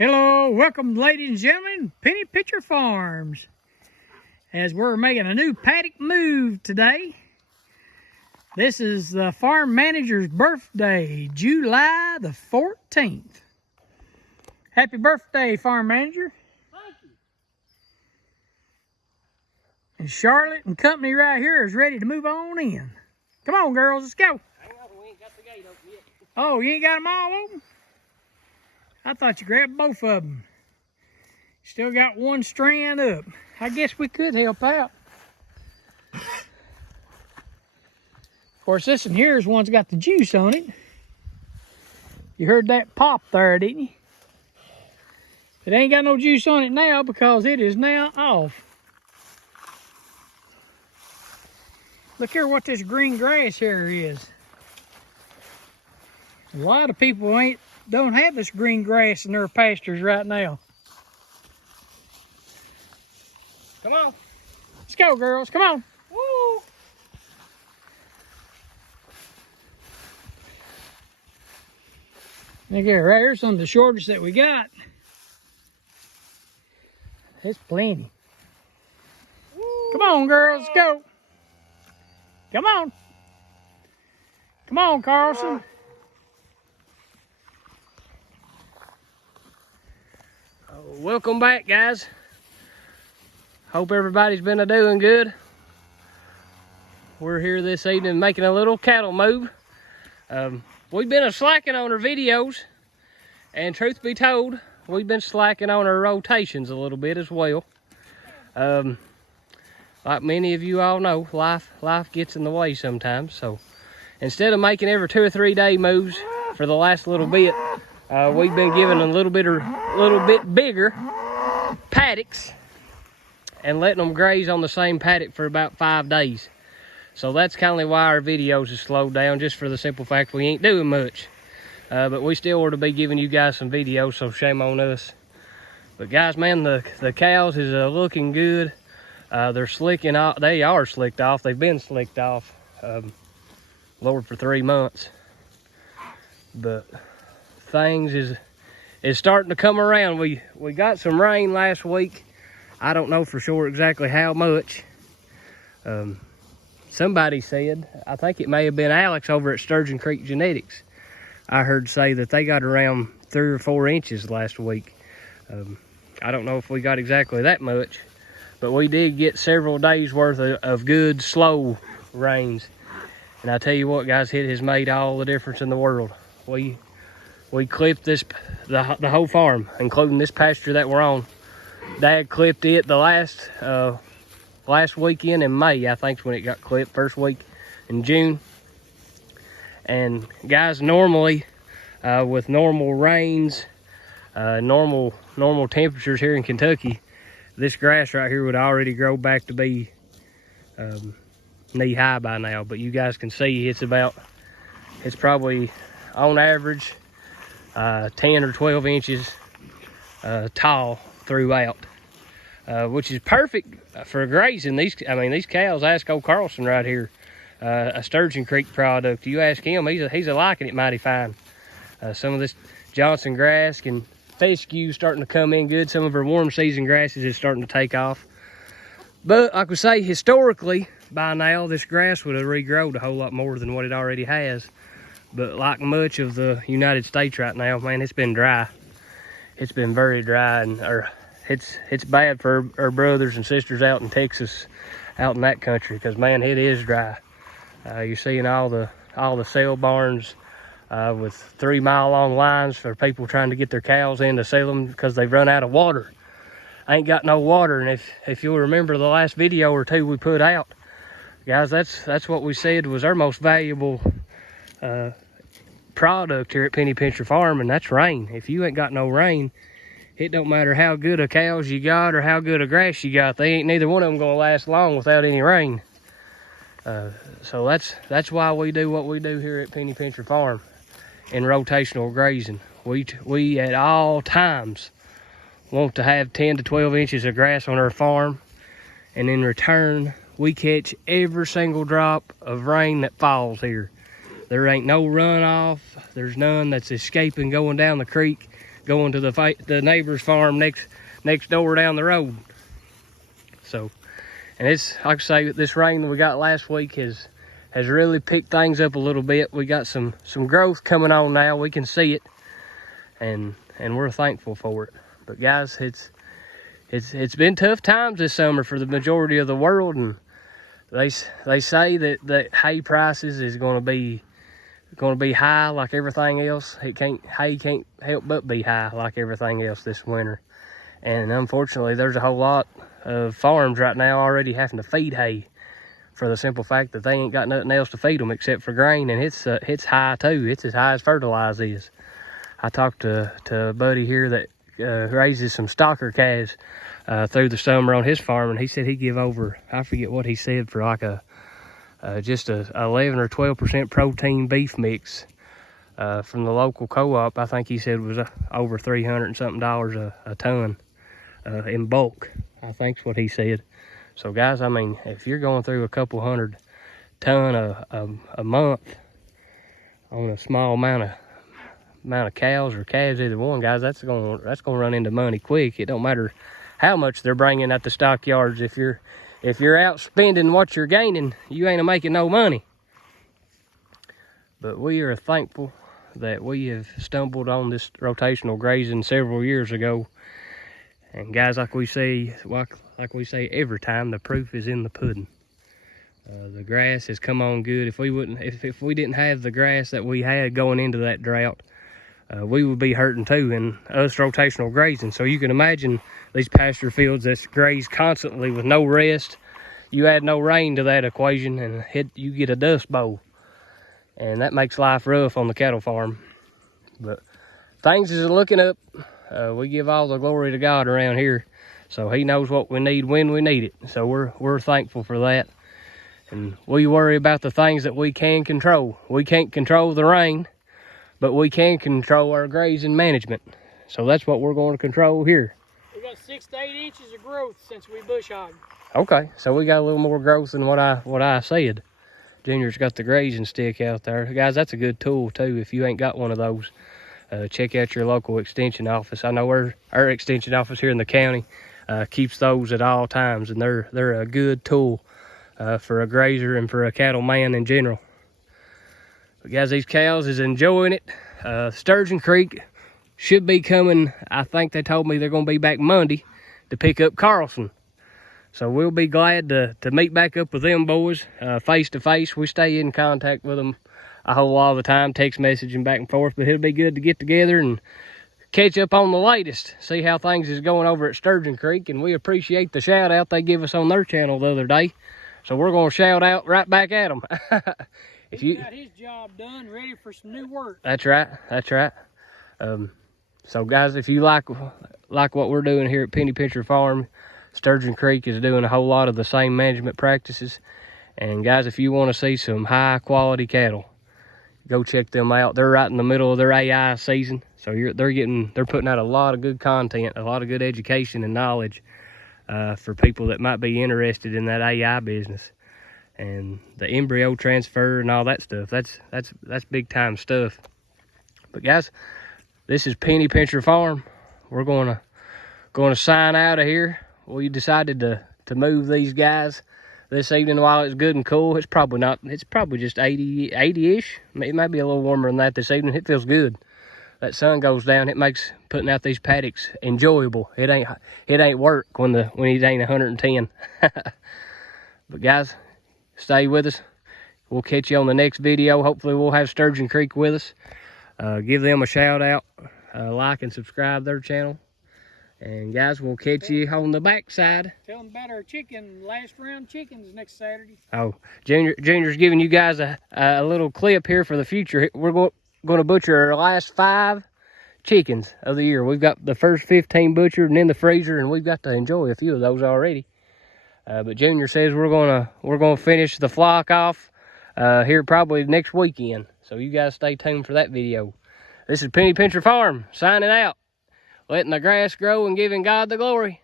Hello, welcome ladies and gentlemen, Penny Pitcher Farms. As we're making a new paddock move today. This is the farm manager's birthday, July the 14th. Happy birthday, farm manager. Thank you. And Charlotte and company right here is ready to move on in. Come on, girls, let's go. Hang on, we ain't got the gate open yet. Oh, you ain't got them all open? I thought you grabbed both of them. Still got one strand up. I guess we could help out. Of course, this one here is one's got the juice on it. You heard that pop there, didn't you? It ain't got no juice on it now because it is now off. Look here what this green grass here is. A lot of people don't have this green grass in their pastures right now. Come on. Let's go, girls. Come on. Woo! Look here, right here's some of the shortest that we got. There's plenty. Woo! Come on, girls. Let's go. Come on. Come on, Carlson. Welcome back, guys. Hope everybody's been doing good. We're here this evening making a little cattle move. We've been slacking on our videos, and truth be told, we've been slacking on our rotations a little bit as well. Like many of you all know, life gets in the way sometimes. So instead of making every 2 or 3 day moves for the last little bit, we've been given a little bit bigger paddocks and letting them graze on the same paddock for about 5 days. So that's kind of why our videos have slowed down, just for the simple fact we ain't doing much. But we still ought to be giving you guys some videos, so shame on us. But guys, man, the cows is looking good. They're slicking off. They are slicked off. They've been slicked off, Lord, for 3 months. But things is starting to come around. We got some rain last week. I don't know for sure exactly how much. Somebody said, I think it may have been Alex over at Sturgeon Creek Genetics, I heard say that they got around 3 or 4 inches last week. I don't know if we got exactly that much, but we did get several days worth of good slow rains. And I tell you what, guys, it has made all the difference in the world. We clipped the whole farm, including this pasture that we're on. Dad clipped it the last weekend in May, I think, is when it got clipped. First week in June. And guys, normally with normal rains, normal temperatures here in Kentucky, this grass right here would already grow back to be knee high by now. But you guys can see it's probably on average 10 or 12 inches tall throughout, which is perfect for grazing. These cows, ask old Carlson right here, a Sturgeon Creek product. You ask him, he's a liking it mighty fine. Some of this Johnson grass and fescue starting to come in good. Some of our warm season grasses is starting to take off. But like we say, historically, by now, this grass would have regrowed a whole lot more than what it already has. But like much of the United States right now, man, it's been dry. It's been very dry, and it's bad for our brothers and sisters out in Texas, out in that country, because man, it is dry. You're seeing all the sale barns with 3 mile long lines for people trying to get their cows in to sell them because they've run out of water. Ain't got no water, and if you'll remember the last video or 2 we put out, guys, that's what we said was our most valuable product here at Penny Pitcher Farm, and that's rain. If you ain't got no rain, it don't matter how good of cows you got or how good of grass you got, they ain't neither one of them gonna last long without any rain. So that's why we do what we do here at Penny Pitcher Farm in rotational grazing. We at all times want to have 10 to 12 inches of grass on our farm, and in return we catch every single drop of rain that falls here. There ain't no runoff. There's none that's escaping going down the creek. going to the neighbor's farm next door down the road. So, and it's like I say, this rain that we got last week has really picked things up a little bit. We got some growth coming on now. We can see it, and we're thankful for it. But guys, it's been tough times this summer for the majority of the world, and they say that hay prices is going to be high like everything else. Hay can't help but be high like everything else this winter. And unfortunately, there's a whole lot of farms right now already having to feed hay, for the simple fact that they ain't got nothing else to feed them except for grain, and it's high too. It's as high as fertilizer is. I talked to a buddy here that raises some stocker calves through the summer on his farm, and he said he'd give over, I forget what he said, for like just a 11 or 12% protein beef mix from the local co-op. I think he said was over $300 and something a ton in bulk. I think's what he said. So guys, I mean, if you're going through a couple 100 ton a month on a small amount of cows or calves, either one, guys, that's gonna run into money quick. It don't matter how much they're bringing at the stockyards. If you're out spending what you're gaining, you ain't making no money. But we are thankful that we have stumbled on this rotational grazing several years ago. And guys, like we say every time, the proof is in the pudding. The grass has come on good. If we didn't have the grass that we had going into that drought, we would be hurting too in us rotational grazing. So you can imagine these pasture fields that's grazed constantly with no rest. You add no rain to that equation, and you get a dust bowl, and that makes life rough on the cattle farm. But things is looking up. We give all the glory to God around here, so He knows what we need when we need it. So we're thankful for that, and we worry about the things that we can control. We can't control the rain, but we can control our grazing management. So that's what we're going to control here. We got 6 to 8 inches of growth since we bush hogged. Okay, so we got a little more growth than what I said. Junior's got the grazing stick out there. Guys, that's a good tool too. If you ain't got one of those, check out your local extension office. I know our extension office here in the county keeps those at all times, and they're a good tool for a grazer and for a cattle man in general. But guys, these cows is enjoying it. Sturgeon Creek should be coming. I think they told me they're going to be back Monday to pick up Carlson. So we'll be glad to meet back up with them boys face to face. We stay in contact with them a whole lot of the time, text messaging back and forth, but it'll be good to get together and catch up on the latest, see how things is going over at Sturgeon Creek. And we appreciate the shout out they give us on their channel the other day, so we're going to shout out right back at them. He got his job done, ready for some new work. That's right. So guys, if you like what we're doing here at Penny Pincher Farm, Sturgeon Creek is doing a whole lot of the same management practices. And guys, if you want to see some high quality cattle, go check them out. They're right in the middle of their AI season, so they're putting out a lot of good content, a lot of good education and knowledge for people that might be interested in that AI business and the embryo transfer and all that stuff. That's big time stuff. But guys, this is Penny Pincher Farm. We're going to sign out of here. We decided to move these guys this evening while it's good and cool. It's probably just 80-ish. It might be a little warmer than that this evening. It feels good. That sun goes down. It makes putting out these paddocks enjoyable. It ain't work when it ain't 110. But guys, stay with us. We'll catch you on the next video. Hopefully we'll have Sturgeon Creek with us. Give them a shout out. Like and subscribe their channel. And guys, we'll catch you on the backside. Tell them about our last round chickens next Saturday. Oh, Junior's giving you guys a little clip here for the future. We're going to butcher our last 5 chickens of the year. We've got the first 15 butchered and in the freezer, and we've got to enjoy a few of those already. But Junior says we're gonna finish the flock off here probably next weekend. So you guys stay tuned for that video. This is Penny Pincher Farm signing out. Letting the grass grow and giving God the glory.